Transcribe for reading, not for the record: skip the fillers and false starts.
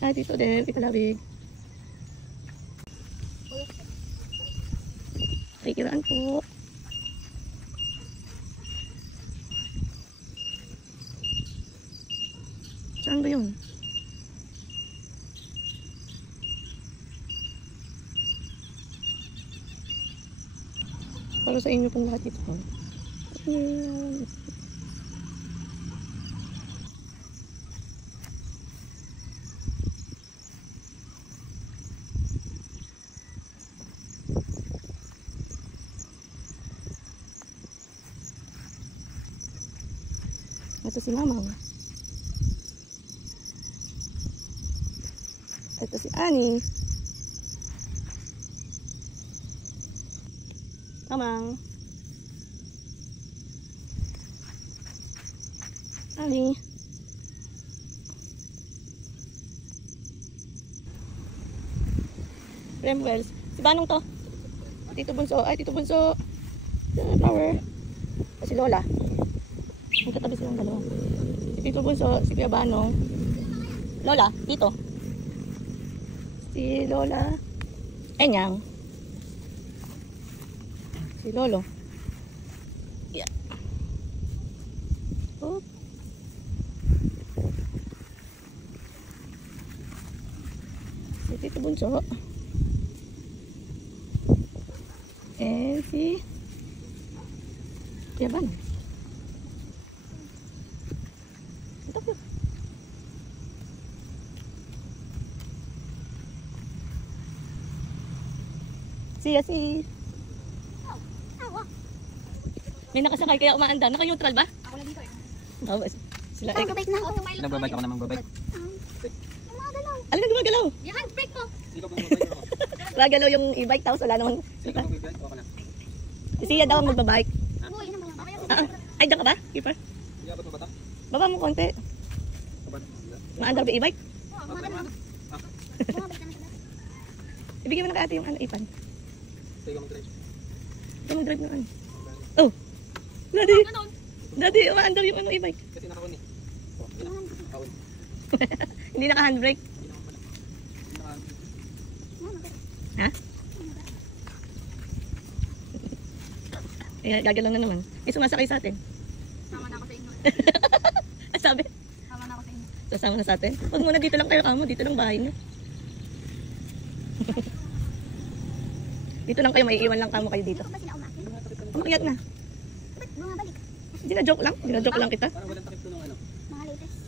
Ay, dito din, ikalawig. Ay, kiraan po. Saan ba yun? Para sa inyo pong lahat ito. Ito si Mamang. Ito si Annie. Mamang. Annie. Remwells. Si Banong to. Tito Bunso. Ay, Tito Bunso. Flower. Si Lola. Magkatabi silang dalawa. Si Tito Bunso, si Kuya Banong. Lola, Tito. Si Lola. Enyang. Si Lolo. Yeah. Oh. Si Tito Bunso. And si Kuya Banong. Si may nakasakay kaya umaanda. Naka-neutral ba? Ako lang dito eh. Oo, sila ay. Babike na ako. Nagbabike ako namang babike. Gumagalaw. Alin na gumagalaw? Yung handbrake ko. Hindi ko pong babike ako. Gumagalaw yung e-bike tapos wala namang. Hindi ko babike ako na. Si Sia daw ang magbabike. Uy, yun naman lang. Ay, dyan ka ba? Keeper? Iabot mo ba ito? Baba mo konti. Maandar ba e-bike? Oo, gumagalaw. Bumabalik naman sila. Ibigay mo na kay ate yung e-pan. Sige ka mag-drive. Ito mag-drive na ano. Oh! Daddy! Daddy, umaandar yung e-bike. Kasi nakakon eh. Nakakon. Hindi naka-handbrake. Ha? Eh, gagalaw na naman. Eh, sumasakay sa atin. Sama na ako sa inyo. Sabi, Sama na ako sa inyo. sasama na sa atin. Huwag muna dito lang kayo kamo. Dito lang bahay niyo. Dito lang kayo, may iwan lang kamo kayo dito. Ito ba sila umakit? Umakyat na. Ba't bumabalik? Joke lang. Joke lang kita. Parang walang takip to ng ano. Mga latest.